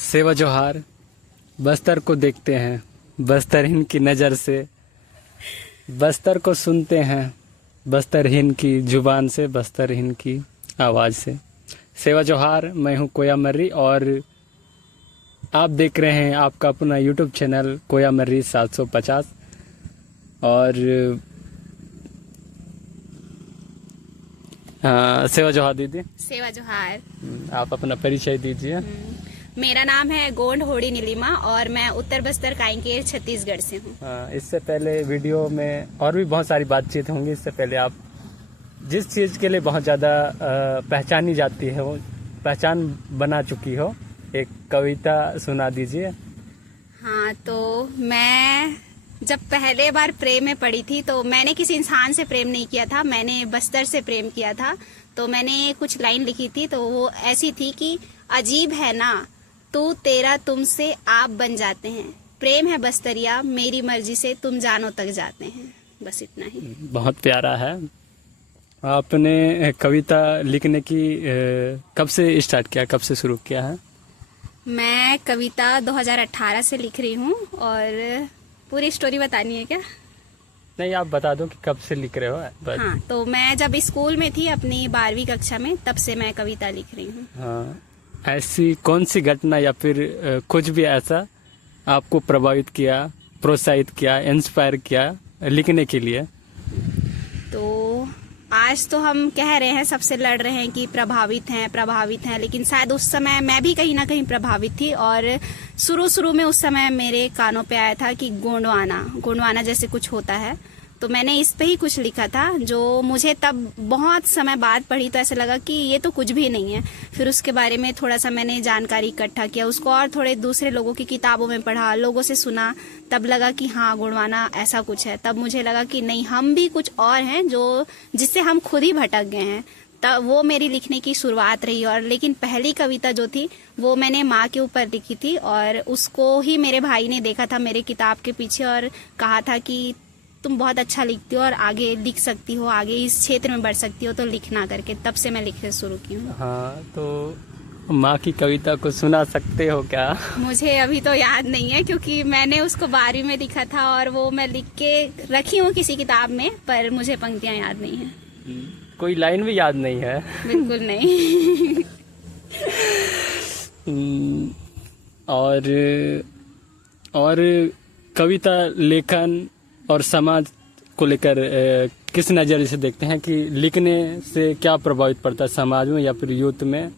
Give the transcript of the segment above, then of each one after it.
सेवा जोहार। बस्तर को देखते हैं बस्तरहीन की नज़र से, बस्तर को सुनते हैं बस्तरहीन की जुबान से, बस्तरहीन की आवाज़ से। सेवा जोहार, मैं हूं कोया मर्री और आप देख रहे हैं आपका अपना यूट्यूब चैनल कोया मर्री 750। और सेवा जोहार दीदी। सेवा जोहार। आप अपना परिचय दीजिए। मेरा नाम है गोंड होड़ी नीलिमा और मैं उत्तर बस्तर कांकेर छत्तीसगढ़ से हूँ। इससे पहले वीडियो में और भी बहुत सारी बातचीत होंगी। इससे पहले आप जिस चीज़ के लिए बहुत ज़्यादा पहचानी जाती है, वो पहचान बना चुकी हो, एक कविता सुना दीजिए। हाँ, तो मैं जब पहले बार प्रेम में पड़ी थी तो मैंने किसी इंसान से प्रेम नहीं किया था, मैंने बस्तर से प्रेम किया था। तो मैंने कुछ लाइन लिखी थी, तो वो ऐसी थी कि अजीब है ना तू तेरा तुमसे आप बन जाते हैं, प्रेम है बस्तरिया मेरी मर्जी से तुम जानो तक जाते हैं। बस इतना ही। बहुत प्यारा है। आपने कविता लिखने की कब से स्टार्ट किया, कब से शुरू किया है? मैं कविता 2018 से लिख रही हूँ। और पूरी स्टोरी बतानी है क्या? नहीं, आप बता दो कि कब से लिख रहे हो। हाँ, तो मैं जब स्कूल में थी अपनी 12वीं कक्षा में, तब से मैं कविता लिख रही हूँ। हाँ, ऐसी कौन सी घटना या फिर कुछ भी ऐसा आपको प्रभावित किया, प्रोत्साहित किया, इंस्पायर किया लिखने के लिए? तो आज तो हम कह रहे हैं, सबसे लड़ रहे हैं कि प्रभावित हैं, लेकिन शायद उस समय मैं भी कहीं ना कहीं प्रभावित थी। और शुरू में उस समय मेरे कानों पे आया था कि गोंडवाना जैसे कुछ होता है, तो मैंने इस पे ही कुछ लिखा था, जो मुझे तब बहुत समय बाद पढ़ी तो ऐसे लगा कि ये तो कुछ भी नहीं है। फिर उसके बारे में थोड़ा सा मैंने जानकारी इकट्ठा किया, उसको और थोड़े दूसरे लोगों की किताबों में पढ़ा, लोगों से सुना, तब लगा कि हाँ गोंडवाना ऐसा कुछ है। तब मुझे लगा कि नहीं, हम भी कुछ और हैं जो जिससे हम खुद ही भटक गए हैं। तब वो मेरी लिखने की शुरुआत रही। और लेकिन पहली कविता जो थी वो मैंने माँ के ऊपर लिखी थी, और उसको ही मेरे भाई ने देखा था मेरे किताब के पीछे और कहा था कि तुम बहुत अच्छा लिखती हो और आगे लिख सकती हो, आगे इस क्षेत्र में बढ़ सकती हो, तो लिखना करके तब से मैं लिखना शुरू की हूँ। हाँ, तो माँ की कविता को सुना सकते हो क्या? मुझे अभी तो याद नहीं है, क्योंकि मैंने उसको 12वीं में लिखा था और वो मैं लिख के रखी हूँ किसी किताब में, पर मुझे पंक्तियाँ याद नहीं है। कोई लाइन भी याद नहीं है? बिल्कुल नहीं। और कविता लेखन और समाज को लेकर किस नज़रिए से देखते हैं कि लिखने से क्या प्रभावित पड़ता है समाज में या फिर यूथ में?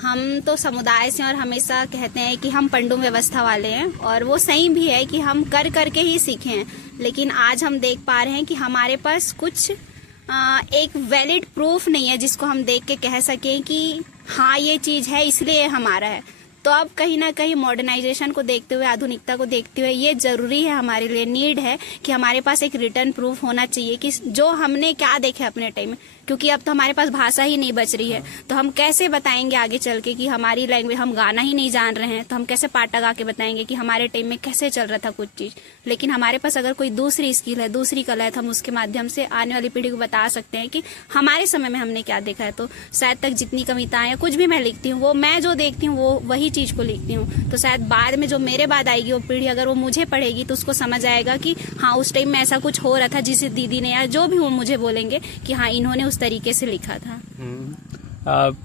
हम तो समुदाय से और हमेशा कहते हैं कि हम पंडुम व्यवस्था वाले हैं, और वो सही भी है कि हम कर करके ही सीखे हैं। लेकिन आज हम देख पा रहे हैं कि हमारे पास कुछ एक वैलिड प्रूफ नहीं है जिसको हम देख के कह सकें कि हाँ ये चीज़ है इसलिए हमारा है। तो अब कहीं ना कहीं मॉडर्नाइजेशन को देखते हुए, आधुनिकता को देखते हुए ये जरूरी है, हमारे लिए नीड है कि हमारे पास एक रिटर्न प्रूफ होना चाहिए कि जो हमने क्या देखे अपने टाइम में। क्योंकि अब तो हमारे पास भाषा ही नहीं बच रही है, तो हम कैसे बताएंगे आगे चल के कि हमारी लैंग्वेज, हम गाना ही नहीं जान रहे हैं तो हम कैसे पाटा गा के बताएंगे कि हमारे टाइम में कैसे चल रहा था कुछ चीज़। लेकिन हमारे पास अगर कोई दूसरी स्किल है, दूसरी कला है, तो हम उसके माध्यम से आने वाली पीढ़ी को बता सकते हैं कि हमारे समय में हमने क्या देखा है। तो शायद तक जितनी कविताएं या कुछ भी मैं लिखती हूँ, वो मैं जो देखती हूँ वो वही चीज़ को लिखती हूँ। तो शायद बाद में जो मेरे बाद आएगी वो पीढ़ी, अगर वो मुझे पढ़ेगी तो उसको समझ आएगा कि हाँ उस टाइम में ऐसा कुछ हो रहा था, जिसे दीदी ने या जो भी वो मुझे बोलेंगे कि हाँ इन्होंने उस तरीके से लिखा था। आप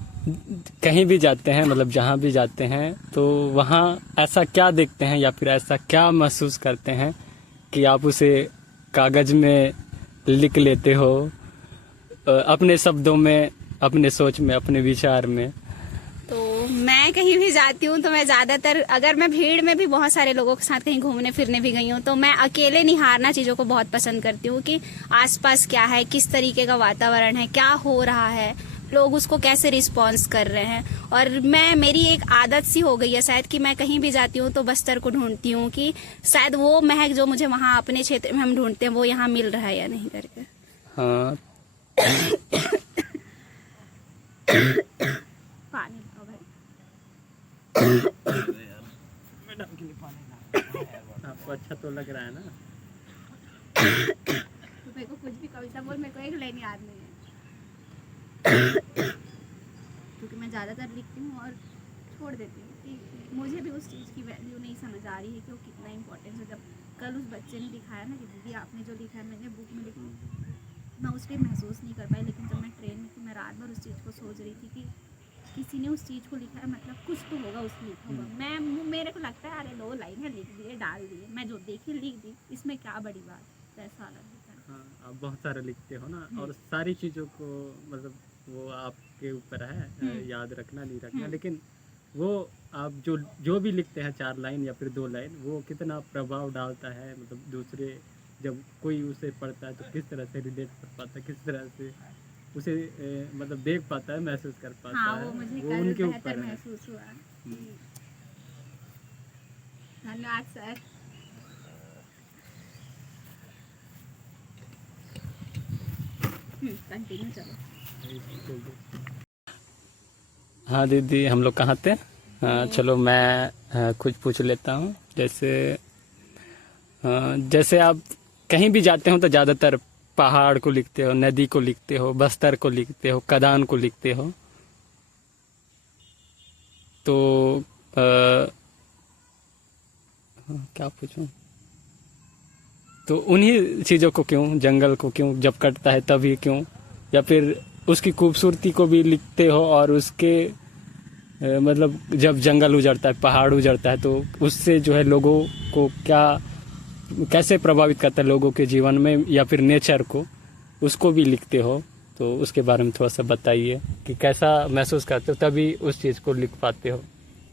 कहीं भी जाते हैं, मतलब जहाँ भी जाते हैं, तो वहाँ ऐसा क्या देखते हैं या फिर ऐसा क्या महसूस करते हैं कि आप उसे कागज में लिख लेते हो, अपने शब्दों में, अपने सोच में, अपने विचार में? तो मैं कहीं भी जाती हूँ तो मैं ज्यादातर, अगर मैं भीड़ में भी बहुत सारे लोगों के साथ कहीं घूमने फिरने भी गई हूँ, तो मैं अकेले निहारना चीजों को बहुत पसंद करती हूँ कि आसपास क्या है, किस तरीके का वातावरण है, क्या हो रहा है, लोग उसको कैसे रिस्पॉन्स कर रहे हैं। और मेरी एक आदत सी हो गई है शायद कि मैं कहीं भी जाती हूँ तो बस्तर को ढूंढती हूँ कि शायद वो महक जो मुझे वहाँ अपने क्षेत्र में हम ढूंढते हैं वो यहाँ मिल रहा है या नहीं करके। हाँ। पानी लाओ भाई। मैडम के लिए पानी आपको अच्छा तो लग रहा है ना? तो मेरे को कुछ भी कविता बोल, मेरे को एक लाइन याद नहीं है। क्योंकि मैं ज्यादातर लिखती हूँ और छोड़ देती हूँ कि मुझे भी उस चीज़ की वैल्यू नहीं समझ आ रही है कि वो कितना इम्पोर्टेंस है। जब कल उस बच्चे ने दिखाया ना कि दीदी आपने जो लिखा है मैंने बुक में लिखा, मैं उस टाइम महसूस नहीं कर पाई, लेकिन जब मैं ट्रेन में थी मैं रात भर उस चीज़ को सोच रही थी कि किसी ने उस चीज़ को लिखा है, मतलब कुछ तो होगा उसमें लिखा हुआ। मेरे को लगता है अरे 2 लाइन है लिख दिए डाल दिए, मैं जो देखी लिख दी, इसमें क्या बड़ी बात, तो ऐसा लगता है। हाँ, आप बहुत सारा लिखते हो ना, और सारी चीज़ों को मतलब वो आपके ऊपर है याद रखना नहीं रखना, लेकिन वो आप जो भी लिखते हैं 4 लाइन या फिर 2 लाइन, वो कितना प्रभाव डालता है, मतलब दूसरे जब कोई उसे पढ़ता है तो किस तरह से रिलेट कर पाता है, किस तरह से उसे मतलब देख पाता है, महसूस कर पाता हाँ, है, वो मुझे वो कल उनके बेहतर ऊपर है। महसूस हुआ। धन्यवाद सर। कंटिन्यू चलो। हाँ दीदी, हम लोग कहाँ थे? हाँ, चलो मैं कुछ पूछ लेता हूँ। जैसे आप कहीं भी जाते हो तो ज़्यादातर पहाड़ को लिखते हो, नदी को लिखते हो, बस्तर को लिखते हो, कदान को लिखते हो, तो क्या पूछूं? तो उन्हीं चीज़ों को क्यों, जंगल को क्यों, जब कटता है तभी क्यों, या फिर उसकी खूबसूरती को भी लिखते हो, और उसके मतलब जब जंगल उजड़ता है, पहाड़ उजड़ता है, तो उससे जो है लोगों को क्या, कैसे प्रभावित करता है लोगों के जीवन में, या फिर नेचर को, उसको भी लिखते हो, तो उसके बारे में थोड़ा सा बताइए कि कैसा महसूस करते हो, तभी उस चीज़ को लिख पाते हो।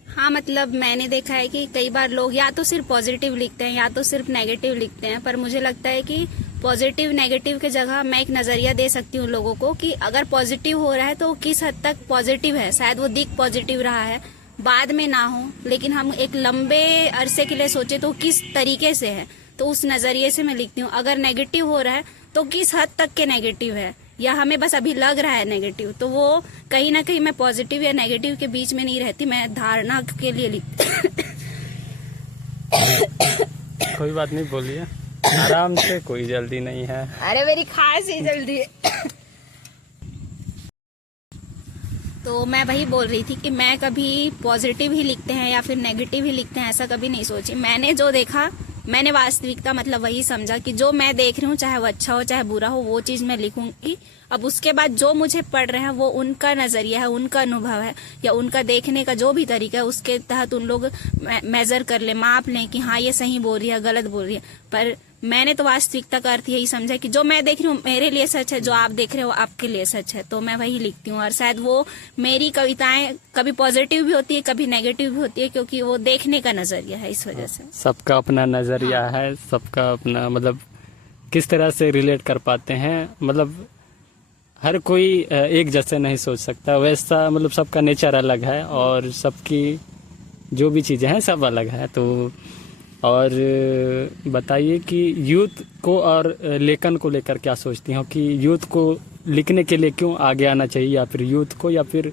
हाँ, मतलब मैंने देखा है कि कई बार लोग या तो सिर्फ पॉजिटिव लिखते हैं या तो सिर्फ नेगेटिव लिखते हैं, पर मुझे लगता है कि पॉजिटिव नेगेटिव के जगह मैं एक नजरिया दे सकती हूँ लोगों को कि अगर पॉजिटिव हो रहा है तो किस हद तक पॉजिटिव है, शायद वो दिख पॉजिटिव रहा है, बाद में ना हो, लेकिन हम एक लंबे अरसे के लिए सोचे तो किस तरीके से है, तो उस नजरिए से मैं लिखती हूँ। अगर नेगेटिव हो रहा है तो किस हद तक के नेगेटिव है, या हमें बस अभी लग रहा है नेगेटिव, तो वो कहीं ना कहीं मैं पॉजिटिव या नेगेटिव के बीच में नहीं रहती, मैं धारणा के लिए लिखती। कोई बात नहीं, बोलिए आराम से, कोई जल्दी नहीं है। अरे मेरी खांसी जल्दी है। तो मैं वही बोल रही थी कि मैं कभी पॉजिटिव ही लिखते हैं या फिर नेगेटिव ही लिखते हैं ऐसा कभी नहीं सोची। मैंने जो देखा, मैंने वास्तविकता मतलब वही समझा कि जो मैं देख रही हूँ, चाहे वो अच्छा हो चाहे बुरा हो, वो चीज मैं लिखूंगी। अब उसके बाद जो मुझे पढ़ रहे हैं वो उनका नजरिया है, उनका अनुभव है, या उनका देखने का जो भी तरीका है, उसके तहत उन लोग मेजर कर ले, माप लें कि हाँ ये सही बोल रही है, गलत बोल रही है। पर मैंने तो वास्तविकता का अर्थ यही समझा कि जो मैं देख रही हूँ मेरे लिए सच है, जो आप देख रहे हो आपके लिए सच है, तो मैं वही लिखती हूँ। और शायद वो मेरी कविताएं कभी पॉजिटिव भी होती है, कभी नेगेटिव भी होती है, क्योंकि वो देखने का नजरिया है, इस वजह से। सबका अपना नजरिया है, सबका अपना, मतलब किस तरह से रिलेट कर पाते हैं, मतलब हर कोई एक जैसे नहीं सोच सकता, वैसा मतलब सबका नेचर अलग है, और सबकी जो भी चीजें हैं सब अलग है। तो और बताइए कि यूथ को और लेखन को लेकर क्या सोचती हो, कि यूथ को लिखने के लिए क्यों आगे आना चाहिए, या फिर यूथ को, या फिर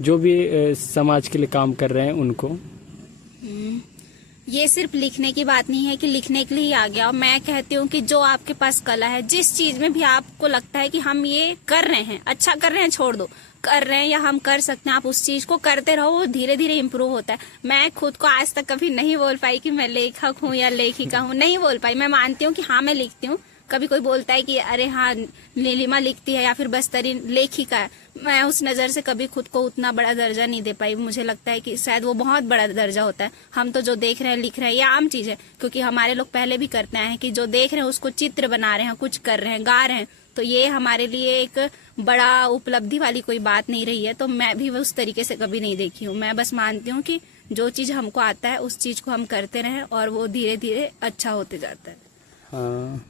जो भी समाज के लिए काम कर रहे हैं उनको? ये सिर्फ लिखने की बात नहीं है कि लिखने के लिए ही आ गया। और मैं कहती हूँ कि जो आपके पास कला है, जिस चीज में भी आपको लगता है कि हम ये कर रहे हैं, अच्छा कर रहे हैं, छोड़ दो, कर रहे हैं या हम कर सकते हैं, आप उस चीज को करते रहो, वो धीरे धीरे इम्प्रूव होता है। मैं खुद को आज तक कभी नहीं बोल पाई कि मैं लेखक हूँ या लेखिका हूँ, नहीं बोल पाई। मैं मानती हूँ कि हाँ मैं लिखती हूँ। कभी कोई बोलता है कि अरे हाँ नीलिमा लिखती है या फिर बस्तरी लेखिका है, मैं उस नजर से कभी खुद को उतना बड़ा दर्जा नहीं दे पाई। मुझे लगता है कि शायद वो बहुत बड़ा दर्जा होता है। हम तो जो देख रहे हैं लिख रहे हैं, ये आम चीज है, क्योंकि हमारे लोग पहले भी करते हैं कि जो देख रहे हैं उसको चित्र बना रहे हैं, कुछ कर रहे हैं, गा रहे हैं, तो ये हमारे लिए एक बड़ा उपलब्धि वाली कोई बात नहीं रही है। तो मैं भी उस तरीके से कभी नहीं देखी हूँ। मैं बस मानती हूँ कि जो चीज हमको आता है उस चीज को हम करते रहें और वो धीरे धीरे अच्छा होते जाता है। हाँ।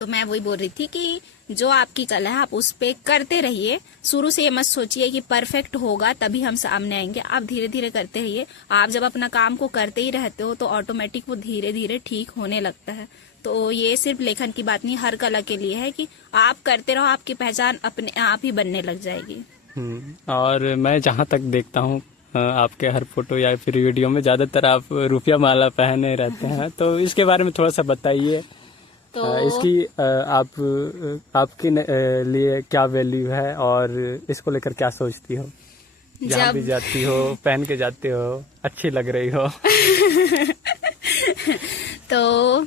तो मैं वही बोल रही थी कि जो आपकी कला है आप उस पे करते रहिए। शुरू से ये मत सोचिए कि परफेक्ट होगा तभी हम सामने आएंगे। आप धीरे धीरे करते रहिए। आप जब अपना काम को करते ही रहते हो तो ऑटोमेटिक वो धीरे धीरे ठीक होने लगता है। तो ये सिर्फ लेखन की बात नहीं, हर कला के लिए है कि आप करते रहो, आपकी पहचान अपने आप ही बनने लग जाएगी। और मैं जहाँ तक देखता हूँ आपके हर फोटो या फिर वीडियो में ज्यादातर आप रुपया माला पहने रहते हैं, तो इसके बारे में थोड़ा सा बताइए। तो इसकी आपके लिए क्या वैल्यू है और इसको लेकर क्या सोचती हो? जहाँ भी जाती हो पहन के जाते हो, अच्छी लग रही हो। तो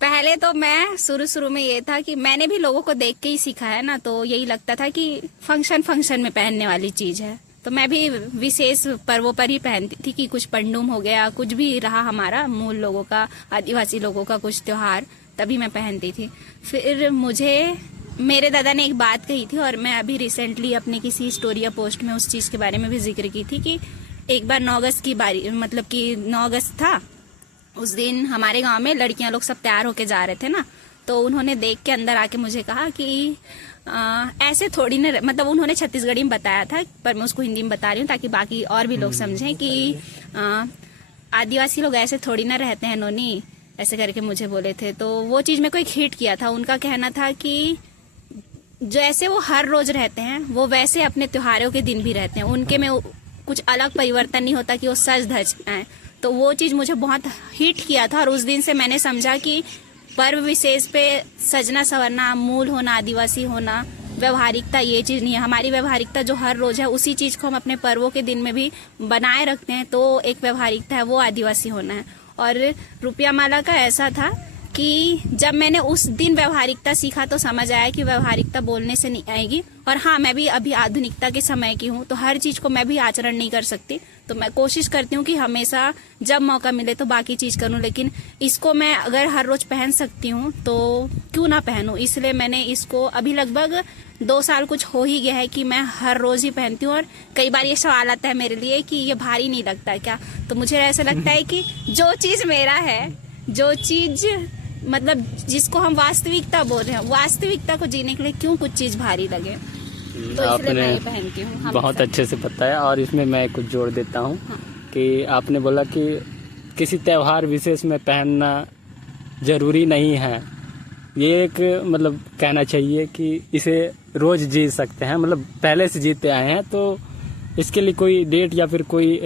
पहले तो मैं शुरू में ये था कि मैंने भी लोगों को देख के ही सीखा है ना, तो यही लगता था कि फंक्शन में पहनने वाली चीज है, तो मैं भी विशेष पर्वों पर ही पहनती थी कि कुछ पंडुम हो गया, कुछ भी रहा हमारा मूल लोगों का, आदिवासी लोगों का कुछ त्योहार, तभी मैं पहनती थी। फिर मुझे मेरे दादा ने एक बात कही थी, और मैं अभी रिसेंटली अपनी किसी स्टोरी या पोस्ट में उस चीज के बारे में भी जिक्र की थी कि एक बार 9 अगस्त की बारी, मतलब कि 9 अगस्त था, उस दिन हमारे गांव में लड़कियां लोग सब तैयार होके जा रहे थे ना, तो उन्होंने देख के अंदर आके मुझे कहा कि ऐसे थोड़ी ना, मतलब उन्होंने छत्तीसगढ़ी में बताया था, पर मैं उसको हिंदी में बता रही हूँ ताकि बाकी और भी लोग समझें कि आदिवासी लोग ऐसे थोड़ी ना रहते हैं नोनी, ऐसे करके मुझे बोले थे। तो वो चीज मेरे को एक हिट किया था। उनका कहना था कि जैसे वो हर रोज रहते हैं वो वैसे अपने त्योहारों के दिन भी रहते हैं, उनके में कुछ अलग परिवर्तन नहीं होता कि वो सज धज आए। तो वो चीज मुझे बहुत हिट किया था, और उस दिन से मैंने समझा कि पर्व विशेष पे सजना संवरना, मूल होना, आदिवासी होना, व्यवहारिकता ये चीज नहीं है। हमारी व्यवहारिकता जो हर रोज है उसी चीज को हम अपने पर्वों के दिन में भी बनाए रखते हैं, तो एक व्यवहारिकता है, वो आदिवासी होना है। और रुपया माला का ऐसा था कि जब मैंने उस दिन व्यवहारिकता सीखा तो समझ आया कि व्यवहारिकता बोलने से नहीं आएगी। और हाँ, मैं भी अभी आधुनिकता के समय की हूँ, तो हर चीज को मैं भी आचरण नहीं कर सकती, तो मैं कोशिश करती हूँ कि हमेशा जब मौका मिले तो बाकी चीज करूँ, लेकिन इसको मैं अगर हर रोज पहन सकती हूँ तो क्यों ना पहनूं। इसलिए मैंने इसको अभी लगभग 2 साल कुछ हो ही गया है कि मैं हर रोज ही पहनती हूँ। और कई बार ये सवाल आता है मेरे लिए कि ये भारी नहीं लगता क्या, तो मुझे ऐसा लगता है कि जो चीज मेरा है, जो चीज मतलब जिसको हम वास्तविकता बोल रहे हैं, वास्तविकता को जीने के लिए क्यों कुछ चीज भारी लगे, तो इसलिए मैं ये पहनती हूँ। बहुत अच्छे से बताया। और इसमें मैं कुछ जोड़ देता हूँ कि आपने बोला कि किसी त्योहार विशेष में पहनना जरूरी नहीं है, ये एक मतलब कहना चाहिए कि इसे रोज जी सकते हैं, मतलब पहले से जीते आए हैं, तो इसके लिए कोई डेट या फिर कोई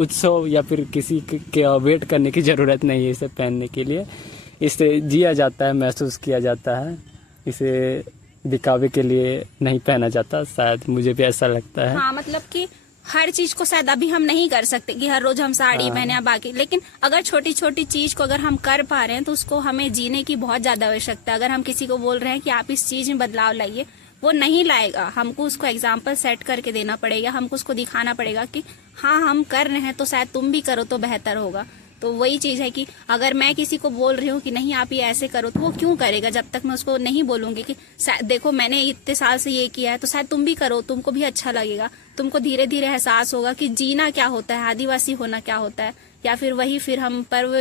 उत्सव या फिर किसी के वेट करने की ज़रूरत नहीं है इसे पहनने के लिए। इसे जिया जाता है, महसूस किया जाता है, इसे दिखावे के लिए नहीं पहना जाता, शायद मुझे भी ऐसा लगता है। हाँ, मतलब कि हर चीज को शायद अभी हम नहीं कर सकते कि हर रोज हम साड़ी पहने या बाकी, लेकिन अगर छोटी छोटी चीज को अगर हम कर पा रहे हैं तो उसको हमें जीने की बहुत ज्यादा आवश्यकता है। अगर हम किसी को बोल रहे हैं कि आप इस चीज में बदलाव लाइए, वो नहीं लाएगा, हमको उसको एग्जाम्पल सेट करके देना पड़ेगा, हमको उसको दिखाना पड़ेगा कि हाँ हम कर रहे हैं तो शायद तुम भी करो तो बेहतर होगा। तो वही चीज है कि अगर मैं किसी को बोल रही हूँ कि नहीं आप ये ऐसे करो, तो वो क्यों करेगा जब तक मैं उसको नहीं बोलूंगी कि देखो मैंने इतने साल से ये किया है तो शायद तुम भी करो, तुमको भी अच्छा लगेगा, तुमको धीरे धीरे एहसास होगा कि जीना क्या होता है, आदिवासी होना क्या होता है। या फिर वही फिर हम पर्व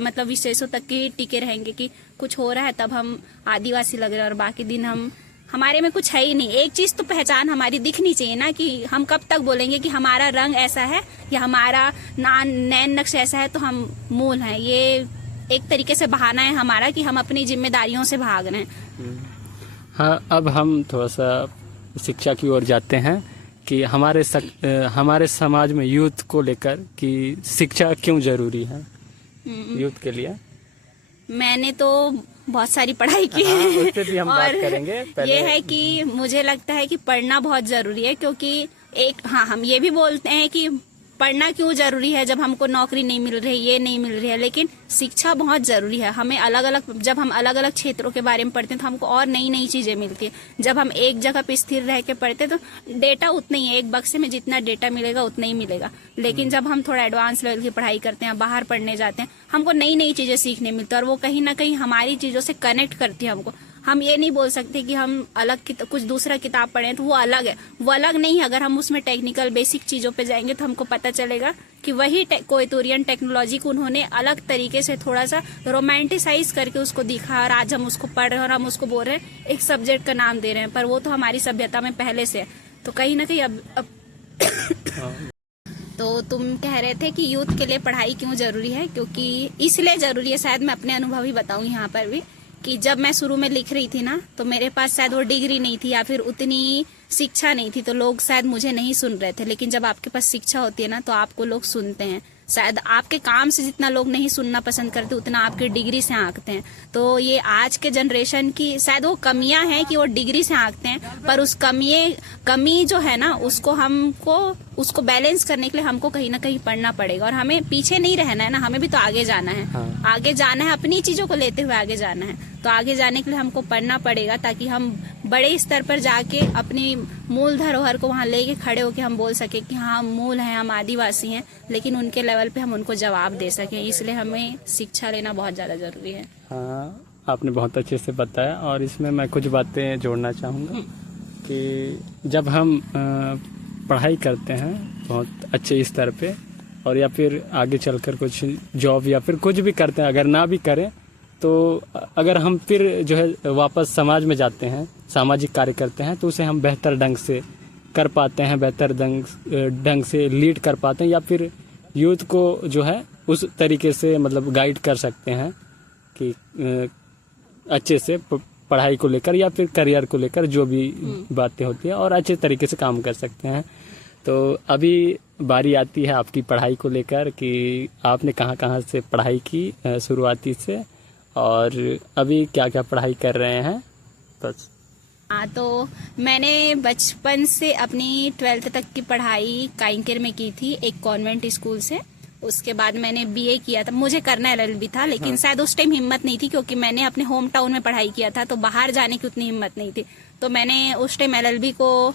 मतलब विशेषों तक ही टिके रहेंगे कि कुछ हो रहा है तब हम आदिवासी लग रहे हैं, और बाकी दिन हमारे में कुछ है ही नहीं। एक चीज तो पहचान हमारी दिखनी चाहिए ना, कि हम कब तक बोलेंगे कि हमारा रंग ऐसा है या हमारा नैन नक्श ऐसा है तो हम मूल हैं। ये एक तरीके से बहाना है हमारा कि हम अपनी जिम्मेदारियों से भाग रहे हैं। हाँ, अब हम थोड़ा सा शिक्षा की ओर जाते हैं कि हमारे समाज में यूथ को लेकर कि शिक्षा क्यों जरूरी है यूथ के लिए। मैंने तो बहुत सारी पढ़ाई की है, उससे भी हम बात करेंगे। ये है कि मुझे लगता है कि पढ़ना बहुत जरूरी है, क्योंकि हम ये भी बोलते हैं कि पढ़ना क्यों जरूरी है जब हमको नौकरी नहीं मिल रही, ये नहीं मिल रही है, लेकिन शिक्षा बहुत जरूरी है। हमें जब हम अलग अलग क्षेत्रों के बारे में पढ़ते हैं तो हमको और नई नई चीजें मिलती है। जब हम एक जगह पे स्थिर रह के पढ़ते हैं तो डेटा उतना ही है, एक बक्से में जितना डेटा मिलेगा उतना ही मिलेगा। लेकिन जब हम थोड़ा एडवांस लेवल की पढ़ाई करते हैं, बाहर पढ़ने जाते हैं, हमको नई नई चीजें सीखने मिलती है, और वो कहीं ना कहीं हमारी चीजों से कनेक्ट करती है हमको। हम ये नहीं बोल सकते कि हम कुछ दूसरा किताब पढ़ें तो वो अलग है, वो अलग नहीं है। अगर हम उसमें टेक्निकल बेसिक चीजों पे जाएंगे तो हमको पता चलेगा कि वही कोएतुरियन टेक्नोलॉजी को उन्होंने अलग तरीके से थोड़ा सा रोमांटिसाइज करके उसको दिखा, और आज हम उसको पढ़ रहे हैं और हम उसको बोल रहे हैं, एक सब्जेक्ट का नाम दे रहे हैं, पर वो तो हमारी सभ्यता में पहले से है। तो कहीं ना कहीं अब तो तुम कह रहे थे कि यूथ के लिए पढ़ाई क्यों जरूरी है, क्योंकि इसलिए जरूरी है, शायद मैं अपने अनुभव ही बताऊंगी यहाँ पर भी, कि जब मैं शुरू में लिख रही थी ना तो मेरे पास शायद वो डिग्री नहीं थी या फिर उतनी शिक्षा नहीं थी, तो लोग शायद मुझे नहीं सुन रहे थे। लेकिन जब आपके पास शिक्षा होती है ना तो आपको लोग सुनते हैं। शायद आपके काम से जितना लोग नहीं सुनना पसंद करते उतना आपकी डिग्री से आंकते हैं। तो ये आज के जनरेशन की शायद वो कमियां हैं कि वो डिग्री से आंकते हैं, पर उस कमी जो है ना उसको बैलेंस करने के लिए हमको कहीं ना कहीं पढ़ना पड़ेगा। और हमें पीछे नहीं रहना है ना, हमें भी तो आगे जाना है। हाँ। आगे जाना है, अपनी चीजों को लेते हुए आगे जाना है। तो आगे जाने के लिए हमको पढ़ना पड़ेगा ताकि हम बड़े स्तर पर जाके अपनी मूल धरोहर को वहाँ लेके खड़े होके हम बोल सके कि हाँ, हम मूल हैं, हम आदिवासी हैं, लेकिन उनके लेवल पे हम उनको जवाब दे सकें। इसलिए हमें शिक्षा लेना बहुत ज्यादा जरूरी है। हाँ, आपने बहुत अच्छे से बताया। और इसमें मैं कुछ बातें जोड़ना चाहूँगा कि जब हम पढ़ाई करते हैं बहुत अच्छे स्तर पे, और या फिर आगे चलकर कुछ जॉब या फिर कुछ भी करते हैं, अगर ना भी करें तो अगर हम फिर जो है वापस समाज में जाते हैं, सामाजिक कार्य करते हैं, तो उसे हम बेहतर ढंग से कर पाते हैं, बेहतर ढंग से लीड कर पाते हैं, या फिर यूथ को जो है उस तरीके से मतलब गाइड कर सकते हैं कि अच्छे से पढ़ाई को लेकर या फिर करियर को लेकर जो भी बातें होती है, और अच्छे तरीके से काम कर सकते हैं। तो अभी बारी आती है आपकी पढ़ाई को लेकर कि आपने कहाँ कहाँ से पढ़ाई की शुरुआती से, और अभी क्या क्या पढ़ाई कर रहे हैं बस। हाँ, तो मैंने बचपन से अपनी 12th तक की पढ़ाई काइंकेर में की थी, एक कॉन्वेंट स्कूल से। उसके बाद मैंने बीए किया था। मुझे करना LLB था, लेकिन शायद उस टाइम हिम्मत नहीं थी, क्योंकि मैंने अपने होम टाउन में पढ़ाई किया था, तो बाहर जाने की उतनी हिम्मत नहीं थी। तो मैंने उस टाइम LLB को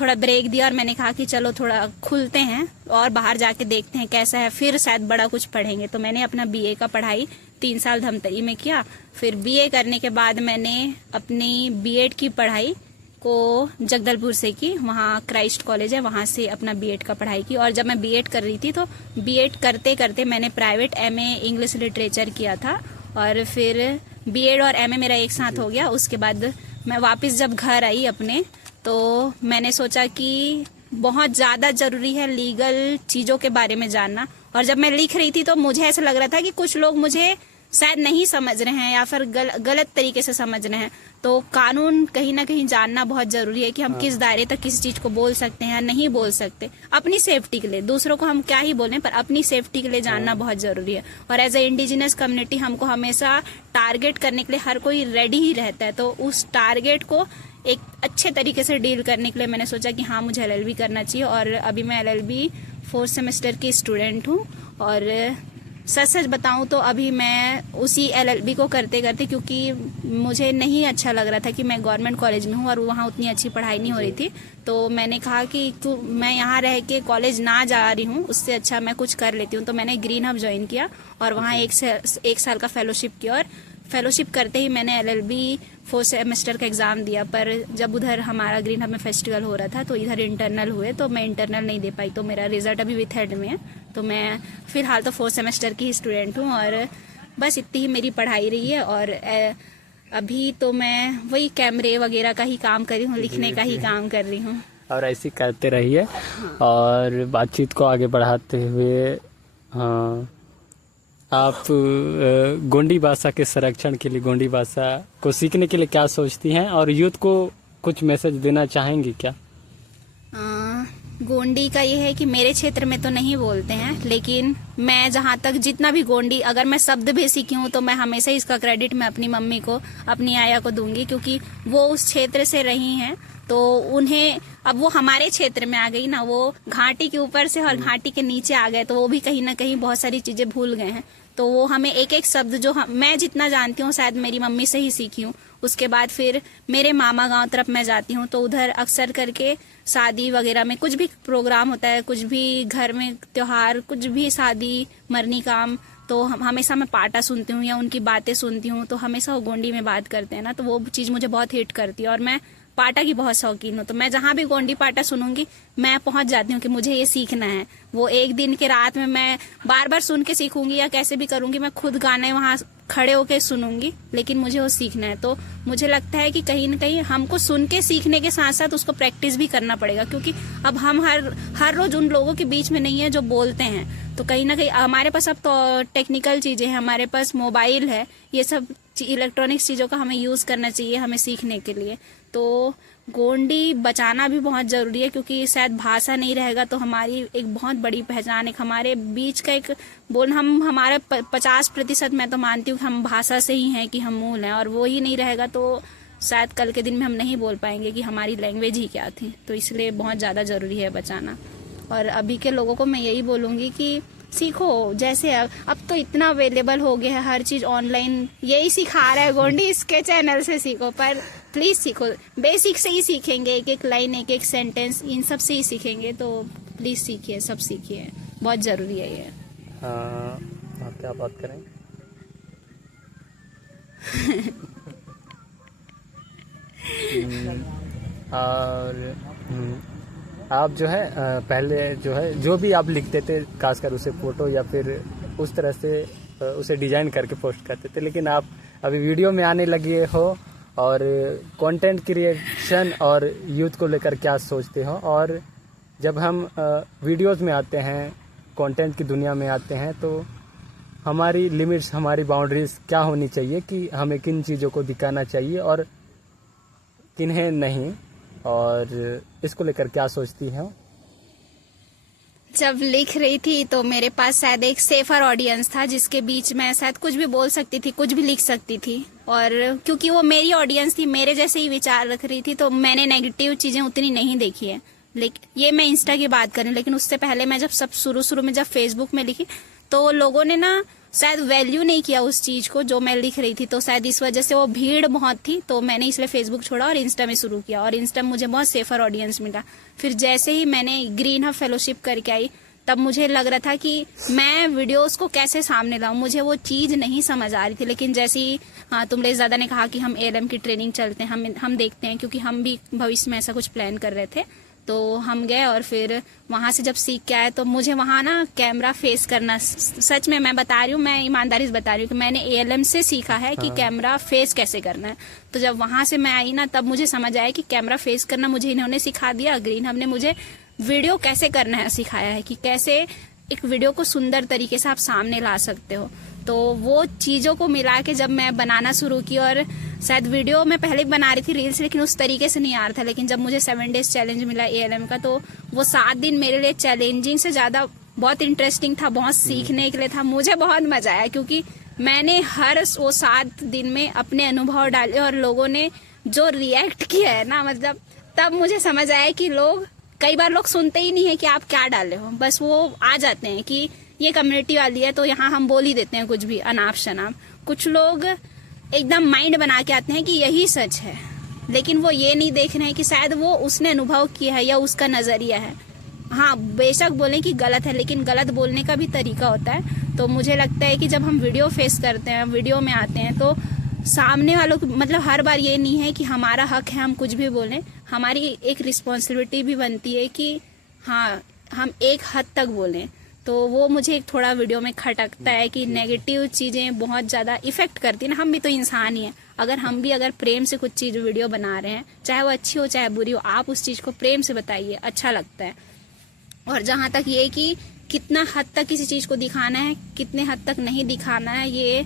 थोड़ा ब्रेक दिया और मैंने कहा कि चलो थोड़ा खुलते हैं और बाहर जाके देखते हैं कैसा है, फिर शायद बड़ा कुछ पढ़ेंगे। तो मैंने अपना बीए का पढ़ाई 3 साल धमतरी में किया। फिर बीए करने के बाद मैंने अपनी बीएड की पढ़ाई को जगदलपुर से की, वहाँ क्राइस्ट कॉलेज है, वहाँ से अपना बीएड का पढ़ाई की। और जब मैं बीएड कर रही थी तो बीएड करते करते मैंने प्राइवेट एमए इंग्लिश लिटरेचर किया था, और फिर बीएड और एमए मेरा एक साथ हो गया। उसके बाद मैं वापस जब घर आई अपने, तो मैंने सोचा कि बहुत ज़्यादा ज़रूरी है लीगल चीज़ों के बारे में जानना। और जब मैं लिख रही थी तो मुझे ऐसा लग रहा था कि कुछ लोग मुझे शायद नहीं समझ रहे हैं या फिर गलत तरीके से समझ रहे हैं। तो कानून कहीं ना कहीं जानना बहुत जरूरी है कि हम किस दायरे तक किस चीज को बोल सकते हैं या नहीं बोल सकते, अपनी सेफ्टी के लिए। दूसरों को हम क्या ही बोलें, पर अपनी सेफ्टी के लिए जानना बहुत जरूरी है। और एज ए इंडिजिनस कम्युनिटी हमको हमेशा टारगेट करने के लिए हर कोई रेडी ही रहता है। तो उस टारगेट को एक अच्छे तरीके से डील करने के लिए मैंने सोचा कि हाँ, मुझे LLB करना चाहिए। और अभी मैं LLB 4th सेमेस्टर की स्टूडेंट हूँ। और सच बताऊं तो अभी मैं उसी LLB को करते करते, क्योंकि मुझे नहीं अच्छा लग रहा था कि मैं गवर्नमेंट कॉलेज में हूँ और वहाँ उतनी अच्छी पढ़ाई नहीं हो रही थी, तो मैंने कहा कि मैं यहाँ रह के कॉलेज ना जा रही हूँ, उससे अच्छा मैं कुछ कर लेती हूँ। तो मैंने ग्रीन हब ज्वाइन किया और वहाँ एक साल का फेलोशिप किया। और फेलोशिप करते ही मैंने LLB 4th सेमेस्टर का एग्जाम दिया। पर जब उधर हमारा ग्रीन हब में फेस्टिवल हो रहा था तो इधर इंटरनल हुए, तो मैं इंटरनल नहीं दे पाई। तो मेरा रिजल्ट अभी विथ हेड में है। तो मैं फिलहाल तो 4th सेमेस्टर की स्टूडेंट हूँ और बस इतनी ही मेरी पढ़ाई रही है। और अभी तो मैं वही कैमरे वगैरह का ही काम कर रही हूँ, लिखने का ही काम कर रही हूँ। और ऐसे करते रहिए और बातचीत को आगे बढ़ाते हुए आप गोंडी भाषा के संरक्षण के लिए, गोंडी भाषा को सीखने के लिए क्या सोचती हैं और यूथ को कुछ मैसेज देना चाहेंगी क्या? गोंडी का ये है कि मेरे क्षेत्र में तो नहीं बोलते हैं, लेकिन मैं जहाँ तक जितना भी गोंडी, अगर मैं शब्द भी सीखी हूँ तो मैं हमेशा इसका क्रेडिट मैं अपनी मम्मी को, अपनी आया को दूंगी, क्योंकि वो उस क्षेत्र से रही हैं। तो उन्हें, अब वो हमारे क्षेत्र में आ गई ना, वो घाटी के ऊपर से और घाटी के नीचे आ गए, तो वो भी कहीं ना कहीं बहुत सारी चीजें भूल गए हैं। तो वो हमें एक एक शब्द जो मैं जितना जानती हूँ शायद मेरी मम्मी से ही सीखी हूँ। उसके बाद फिर मेरे मामा गांव तरफ मैं जाती हूँ तो उधर अक्सर करके शादी वगैरह में कुछ भी प्रोग्राम होता है, कुछ भी घर में त्योहार, कुछ भी शादी मरनी काम, तो हमेशा मैं पाटा सुनती हूँ या उनकी बातें सुनती हूँ। तो हमेशा वो गोंडी में बात करते हैं ना, तो वो चीज मुझे बहुत हिट करती है। और मैं पाटा की बहुत शौकीन हूँ, तो मैं जहाँ भी गोंडी पाटा सुनूंगी मैं पहुंच जाती हूँ कि मुझे ये सीखना है। वो एक दिन के रात में मैं बार बार सुन के सीखूंगी या कैसे भी करूंगी, मैं खुद गाने वहाँ खड़े होके सुनूंगी, लेकिन मुझे वो सीखना है। तो मुझे लगता है कि कहीं न कहीं हमको सुन के सीखने के साथ साथ उसको प्रैक्टिस भी करना पड़ेगा, क्योंकि अब हम हर रोज उन लोगों के बीच में नहीं है जो बोलते हैं। तो कहीं ना कहीं हमारे पास अब तो टेक्निकल चीजें हैं, हमारे पास मोबाइल है, ये सब इलेक्ट्रॉनिक्स चीज़ों का हमें यूज़ करना चाहिए हमें सीखने के लिए। तो गोंडी बचाना भी बहुत ज़रूरी है, क्योंकि शायद भाषा नहीं रहेगा तो हमारी एक बहुत बड़ी पहचान, एक हमारे बीच का एक हम हमारा 50% मैं तो मानती हूँ कि हम भाषा से ही हैं, कि हम मूल हैं, और वो ही नहीं रहेगा तो शायद कल के दिन में हम नहीं बोल पाएंगे कि हमारी लैंग्वेज ही क्या थी। तो इसलिए बहुत ज़्यादा ज़रूरी है बचाना। और अभी के लोगों को मैं यही बोलूँगी कि सीखो, जैसे अब तो इतना अवेलेबल हो गया है, हर चीज़ ऑनलाइन यही सिखा रहा है गोंडी, इसके चैनल से सीखो। पर प्लीज़ सीखो, बेसिक से ही सीखेंगे, एक एक लाइन एक एक सेंटेंस इन सब से ही सीखेंगे। तो प्लीज़ सीखिए, सब सीखिए, बहुत ज़रूरी है ये। हाँ, आप क्या बात करें? और आप जो है पहले जो है जो भी आप लिखते थे, खासकर उसे फोटो या फिर उस तरह से उसे डिजाइन करके पोस्ट करते थे, लेकिन आप अभी वीडियो में आने लगे हो और कंटेंट क्रिएशन और यूथ को लेकर क्या सोचते हो? और जब हम वीडियोस में आते हैं, कंटेंट की दुनिया में आते हैं, तो हमारी लिमिट्स, हमारी बाउंड्रीज क्या होनी चाहिए कि हमें किन चीज़ों को दिखाना चाहिए और किन्हें नहीं, और इसको लेकर क्या सोचती हैं? जब लिख रही थी तो मेरे पास शायद एक सेफर ऑडियंस था, जिसके बीच में शायद कुछ भी बोल सकती थी, कुछ भी लिख सकती थी। और क्योंकि वो मेरी ऑडियंस थी, मेरे जैसे ही विचार रख रही थी, तो मैंने नेगेटिव चीजें उतनी नहीं देखी है। लेकिन ये मैं इंस्टा की बात करूं, लेकिन उससे पहले मैं जब शुरू में जब फेसबुक में लिखी, तो लोगों ने ना शायद वैल्यू नहीं किया उस चीज को जो मैं लिख रही थी। तो शायद इस वजह से वो भीड़ बहुत थी, तो मैंने इसलिए फेसबुक छोड़ा और इंस्टा में शुरू किया, और इंस्टा में मुझे बहुत सेफर ऑडियंस मिला। फिर जैसे ही मैंने ग्रीन हब फेलोशिप करके आई, तब मुझे लग रहा था कि मैं वीडियोस को कैसे सामने लाऊं, मुझे वो चीज नहीं समझ आ रही थी। लेकिन जैसे ही तुमले ज़्यादा ने कहा कि हम ALM की ट्रेनिंग चलते हैं, हम देखते हैं, क्योंकि हम भी भविष्य में ऐसा कुछ प्लान कर रहे थे, तो हम गए। और फिर वहां से जब सीख के आए, तो मुझे वहां ना कैमरा फेस करना, सच में मैं बता रही हूँ, मैं ईमानदारी से बता रही हूँ कि मैंने ALM से सीखा है कि कैमरा फेस कैसे करना है। तो जब वहां से मैं आई ना, तब मुझे समझ आया कि कैमरा फेस करना मुझे इन्होंने सिखा दिया। ग्रीन हमने मुझे वीडियो कैसे करना है सिखाया है, कि कैसे एक वीडियो को सुंदर तरीके से आप सामने ला सकते हो। तो वो चीज़ों को मिला के जब मैं बनाना शुरू की, और शायद वीडियो मैं पहले बना रही थी रील्स, लेकिन उस तरीके से नहीं आ रहा था। लेकिन जब मुझे 7 डेज चैलेंज मिला ALM का, तो वो 7 दिन मेरे लिए चैलेंजिंग से ज़्यादा बहुत इंटरेस्टिंग था, बहुत सीखने के लिए था। मुझे बहुत मजा आया, क्योंकि मैंने हर वो 7 दिन में अपने अनुभव डाले, और लोगों ने जो रिएक्ट किया है ना, मतलब तब मुझे समझ आया कि कई बार लोग सुनते ही नहीं है कि आप क्या डाले हो, बस वो आ जाते हैं कि ये कम्युनिटी वाली है तो यहाँ हम बोल ही देते हैं कुछ भी अनाप शनाप। कुछ लोग एकदम माइंड बना के आते हैं कि यही सच है, लेकिन वो ये नहीं देख रहे हैं कि शायद वो उसने अनुभव किया है या उसका नजरिया है। हाँ, बेशक बोलें कि गलत है, लेकिन गलत बोलने का भी तरीका होता है। तो मुझे लगता है कि जब हम वीडियो फेस करते हैं, वीडियो में आते हैं, तो सामने वालों को, मतलब हर बार ये नहीं है कि हमारा हक है हम कुछ भी बोलें, हमारी एक रिस्पॉन्सिबिलिटी भी बनती है कि हाँ हम एक हद तक बोलें। तो वो मुझे एक थोड़ा वीडियो में खटकता है कि नेगेटिव चीजें बहुत ज्यादा इफेक्ट करती है ना। हम भी तो इंसान ही हैं, अगर प्रेम से कुछ चीज वीडियो बना रहे हैं, चाहे वो अच्छी हो चाहे बुरी हो, आप उस चीज को प्रेम से बताइए, अच्छा लगता है। और जहां तक ये कि कितना हद तक किसी चीज को दिखाना है, कितने हद तक नहीं दिखाना है, ये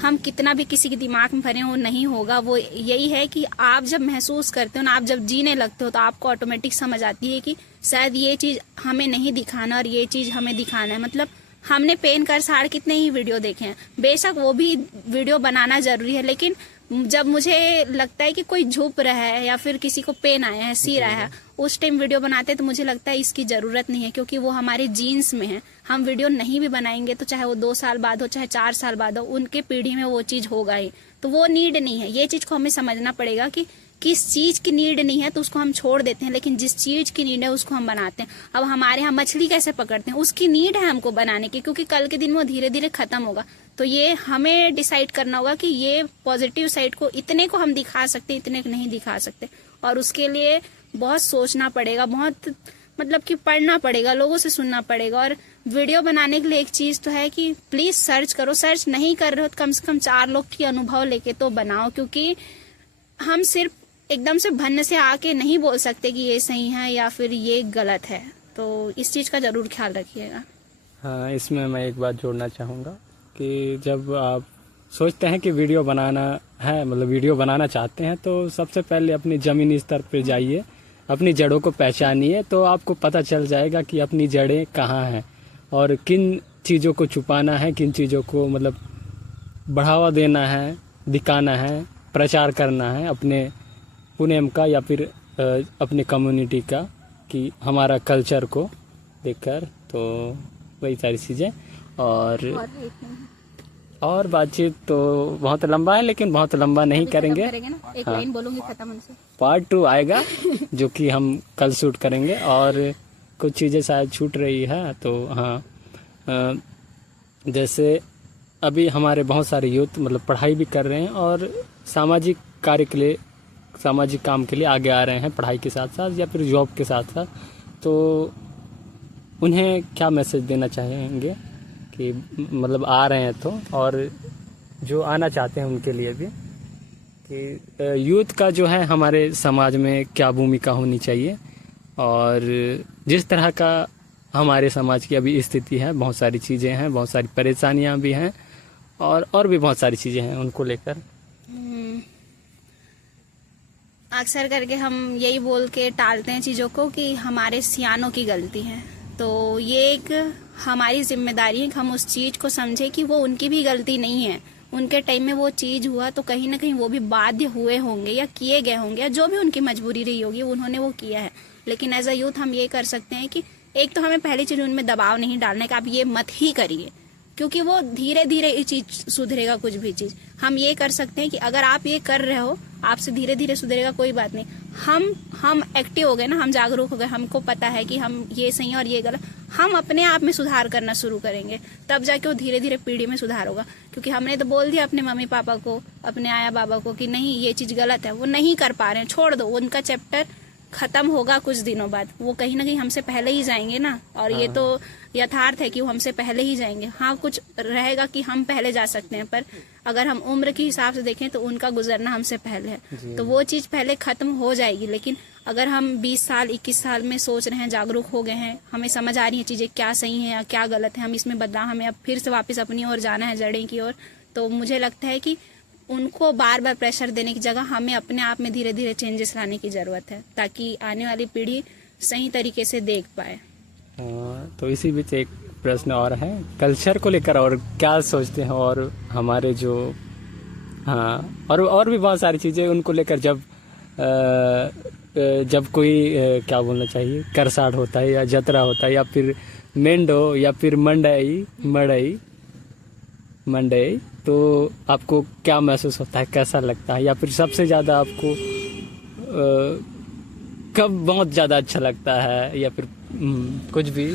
हम कितना भी किसी के दिमाग में भरे वो नहीं होगा। वो यही है कि आप जब महसूस करते हो ना, आप जब जीने लगते हो, तो आपको ऑटोमेटिक समझ आती है कि शायद ये चीज हमें नहीं दिखाना और ये चीज हमें दिखाना है। मतलब हमने पेन कर साड़ कितने ही वीडियो देखे हैं, बेशक वो भी वीडियो बनाना जरूरी है, लेकिन जब मुझे लगता है कि कोई झुप रहा है या फिर किसी को पेन आया है, सी रहा है, उस टाइम वीडियो बनाते हैं, तो मुझे लगता है इसकी जरूरत नहीं है, क्योंकि वो हमारे जीन्स में है। हम वीडियो नहीं भी बनाएंगे तो चाहे वो 2 साल बाद हो, चाहे 4 साल बाद हो, उनके पीढ़ी में वो चीज होगा ही। तो वो नीड नहीं है। ये चीज को हमें समझना पड़ेगा कि किस चीज की नीड नहीं है तो उसको हम छोड़ देते हैं, लेकिन जिस चीज की नीड है उसको हम बनाते हैं। अब हमारे यहाँ मछली कैसे पकड़ते हैं, उसकी नीड है हमको बनाने की, क्योंकि कल के दिन वो धीरे धीरे खत्म होगा। तो ये हमें डिसाइड करना होगा कि ये पॉजिटिव साइड को इतने को हम दिखा सकते, इतने को नहीं दिखा सकते। और उसके लिए बहुत सोचना पड़ेगा, बहुत मतलब कि पढ़ना पड़ेगा, लोगों से सुनना पड़ेगा। और वीडियो बनाने के लिए एक चीज तो है कि प्लीज सर्च करो, सर्च नहीं कर रहे हो तो कम से कम 4 लोग की अनुभव लेके तो बनाओ, क्योंकि हम सिर्फ एकदम से भन्न से आके नहीं बोल सकते कि ये सही है या फिर ये गलत है। तो इस चीज का जरूर ख्याल रखिएगा। हाँ, इसमें मैं एक बात जोड़ना चाहूँगा कि जब आप सोचते हैं कि वीडियो बनाना है, मतलब वीडियो बनाना चाहते हैं, तो सबसे पहले अपनी ज़मीनी स्तर पे जाइए, अपनी जड़ों को पहचानिए, तो आपको पता चल जाएगा कि अपनी जड़ें कहाँ हैं और किन चीज़ों को छुपाना है, किन चीज़ों को मतलब बढ़ावा देना है, दिखाना है, प्रचार करना है अपने पुनेम का या फिर अपने कम्युनिटी का, कि हमारा कल्चर को देखकर। तो वही सारी चीज़ें और बातचीत तो बहुत लंबा है, लेकिन बहुत लंबा नहीं करेंगे ना, एक लाइन बोलूंगी खत्म उनसे। पार्ट 2 आएगा जो कि हम कल शूट करेंगे, और कुछ चीज़ें शायद छूट रही है। तो हाँ, जैसे अभी हमारे बहुत सारे यूथ मतलब पढ़ाई भी कर रहे हैं और सामाजिक कार्य के लिए, सामाजिक काम के लिए आगे आ रहे हैं पढ़ाई के साथ साथ या फिर जॉब के साथ साथ। तो उन्हें क्या मैसेज देना चाहेंगे कि मतलब आ रहे हैं तो, और जो आना चाहते हैं उनके लिए भी, कि यूथ का जो है हमारे समाज में क्या भूमिका होनी चाहिए, और जिस तरह का हमारे समाज की अभी स्थिति है, बहुत सारी चीज़ें हैं, बहुत सारी परेशानियां भी हैं, और भी बहुत सारी चीज़ें हैं उनको लेकर। अक्सर करके हम यही बोल के टालते हैं चीज़ों को कि हमारे सियानों की गलती है। तो ये एक हमारी जिम्मेदारी है कि हम उस चीज़ को समझे कि वो उनकी भी गलती नहीं है। उनके टाइम में वो चीज़ हुआ तो कहीं ना कहीं वो भी बाध्य हुए होंगे या किए गए होंगे, या जो भी उनकी मजबूरी रही होगी उन्होंने वो किया है। लेकिन एज अ यूथ हम ये कर सकते हैं कि एक तो हमें पहली चीज़ उनमें दबाव नहीं डालने का, आप ये मत ही करिए, क्योंकि वो धीरे धीरे ये चीज सुधरेगा। कुछ भी चीज हम ये कर सकते हैं कि अगर आप ये कर रहे हो, आपसे धीरे धीरे सुधरेगा, कोई बात नहीं। हम एक्टिव हो गए ना, हम जागरूक हो गए, हमको पता है कि हम ये सही और ये गलत, हम अपने आप में सुधार करना शुरू करेंगे, तब जाके वो धीरे धीरे पीढ़ी में सुधार होगा। क्योंकि हमने तो बोल दिया अपने मम्मी पापा को, अपने आया बाबा को कि नहीं ये चीज गलत है, वो नहीं कर पा रहे हैं, छोड़ दो, उनका चैप्टर खत्म होगा कुछ दिनों बाद, वो कहीं ना कहीं हमसे पहले ही जाएंगे ना। और ये तो यथार्थ है कि वो हमसे पहले ही जाएंगे। हाँ, कुछ रहेगा कि हम पहले जा सकते हैं, पर अगर हम उम्र के हिसाब से देखें तो उनका गुजरना हमसे पहले है, तो वो चीज पहले खत्म हो जाएगी। लेकिन अगर हम 20 साल 21 साल में सोच रहे हैं, जागरूक हो गए हैं, हमें समझ आ रही है चीजें क्या सही है या क्या गलत है, हम इसमें बदलाव, हमें अब फिर से वापस अपनी ओर जाना है, जड़ें की ओर, तो मुझे लगता है कि उनको बार बार प्रेशर देने की जगह हमें अपने आप में धीरे धीरे चेंजेस लाने की जरूरत है, ताकि आने वाली पीढ़ी सही तरीके से देख पाए। तो इसी बीच एक प्रश्न और है, कल्चर को लेकर और क्या सोचते हैं, और हमारे जो और भी बहुत सारी चीज़ें उनको लेकर, जब कोई क्या बोलना चाहिए, करसाड़ होता है या जतरा होता है या फिर मेंढो या फिर मंडई, तो आपको क्या महसूस होता है, कैसा लगता है, या फिर सबसे ज़्यादा आपको कब बहुत ज़्यादा अच्छा लगता है, या फिर कुछ भी?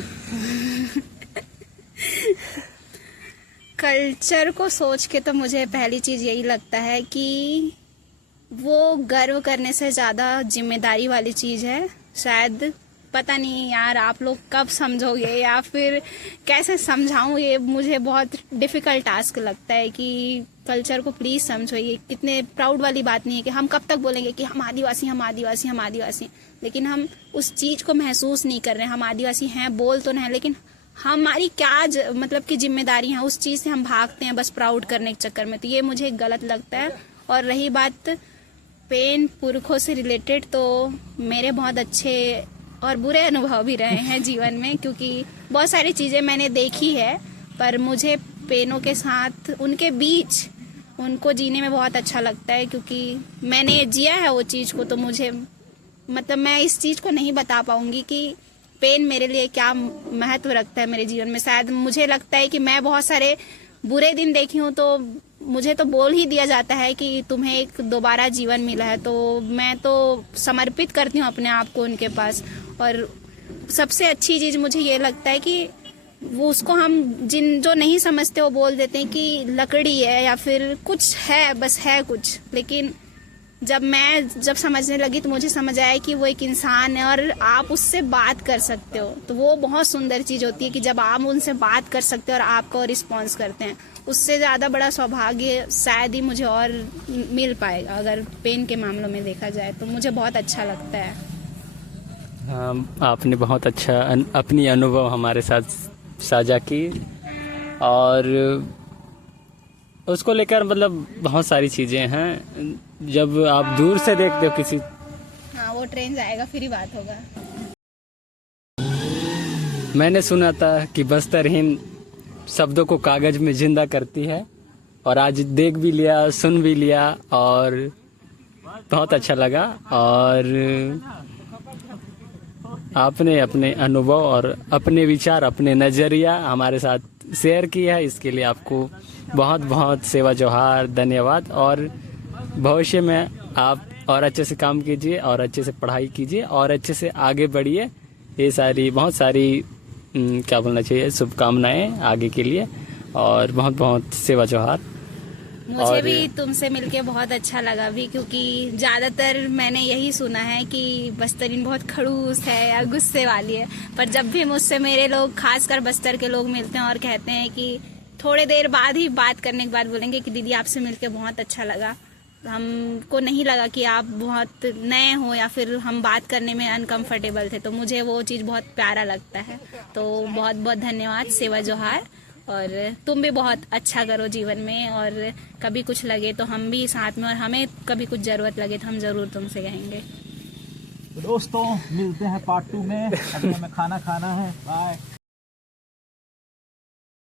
कल्चर को सोच के तो मुझे पहली चीज यही लगता है कि वो गर्व करने से ज्यादा जिम्मेदारी वाली चीज है। शायद पता नहीं यार आप लोग कब समझोगे या फिर कैसे समझाऊं, ये मुझे बहुत डिफिकल्ट टास्क लगता है कि कल्चर को प्लीज समझो। ये कितने प्राउड वाली बात नहीं है कि हम कब तक बोलेंगे कि हम आदिवासी हम आदिवासी हम आदिवासी, लेकिन हम उस चीज को महसूस नहीं कर रहे हैं। हम आदिवासी हैं, बोल तो नहीं, लेकिन हमारी क्या मतलब की जिम्मेदारी है, उस चीज से हम भागते हैं बस प्राउड करने के चक्कर में। तो ये मुझे गलत लगता है। और रही बात पेन पुरखों से रिलेटेड, तो मेरे बहुत अच्छे और बुरे अनुभव भी रहे हैं जीवन में, क्योंकि बहुत सारी चीजें मैंने देखी है, पर मुझे पेनों के साथ उनके बीच उनको जीने में बहुत अच्छा लगता है, क्योंकि मैंने जिया है वो चीज को। तो मुझे मतलब मैं इस चीज को नहीं बता पाऊंगी कि पेन मेरे लिए क्या महत्व रखता है मेरे जीवन में। शायद मुझे लगता है कि मैं बहुत सारे बुरे दिन देखी हूँ, तो मुझे तो बोल ही दिया जाता है कि तुम्हें एक दोबारा जीवन मिला है, तो मैं तो समर्पित करती हूँ अपने आप को उनके पास। और सबसे अच्छी चीज मुझे ये लगता है कि वो उसको हम जो नहीं समझते वो बोल देते हैं कि लकड़ी है या फिर कुछ है, बस है कुछ। लेकिन जब समझने लगी तो मुझे समझ आया कि वो एक इंसान है और आप उससे बात कर सकते हो। तो वो बहुत सुंदर चीज होती है कि जब आप उनसे बात कर सकते हो और आपको रिस्पॉन्स करते हैं, उससे ज्यादा बड़ा सौभाग्य शायद ही मुझे और मिल पाएगा अगर पेन के मामलों में देखा जाए। तो मुझे बहुत अच्छा लगता है। हाँ, आपने बहुत अच्छा अपनी अनुभव हमारे साथ साझा की। और उसको लेकर मतलब बहुत सारी चीजें हैं। जब आप दूर से देखते हो किसी, हाँ वो ट्रेन जाएगा फिर ही बात होगा। मैंने सुना था कि बस्तर हिंद शब्दों को कागज में जिंदा करती है, और आज देख भी लिया, सुन भी लिया, और बहुत अच्छा लगा। और आपने अपने अनुभव और अपने विचार, अपने नज़रिया हमारे साथ शेयर किया है, इसके लिए आपको बहुत बहुत सेवा जोहार, धन्यवाद। और भविष्य में आप और अच्छे से काम कीजिए, और अच्छे से पढ़ाई कीजिए, और अच्छे से आगे बढ़िए। ये सारी बहुत सारी क्या बोलना चाहिए, शुभकामनाएं आगे के लिए, और बहुत बहुत सेवा जोहार। मुझे भी तुमसे मिलके बहुत अच्छा लगा भी, क्योंकि ज्यादातर मैंने यही सुना है कि बस्तरीन बहुत खड़ूस है या गुस्से वाली है, पर जब भी मुझसे मेरे लोग, खासकर बस्तर के लोग मिलते हैं और कहते हैं कि थोड़े देर बाद ही बात करने के बाद बोलेंगे कि दीदी आपसे मिलके बहुत अच्छा लगा, हमको नहीं लगा कि आप बहुत नए हो या फिर हम बात करने में अनकंफर्टेबल थे, तो मुझे वो चीज़ बहुत प्यारा लगता है। तो बहुत बहुत धन्यवाद, सेवा जोहार। और तुम भी बहुत अच्छा करो जीवन में, और कभी कुछ लगे तो हम भी साथ में, और हमें कभी कुछ ज़रूरत लगे तो हम ज़रूर तुमसे कहेंगे। तो दोस्तों मिलते हैं पार्ट 2 में। अभी हमें खाना खाना है। बाय।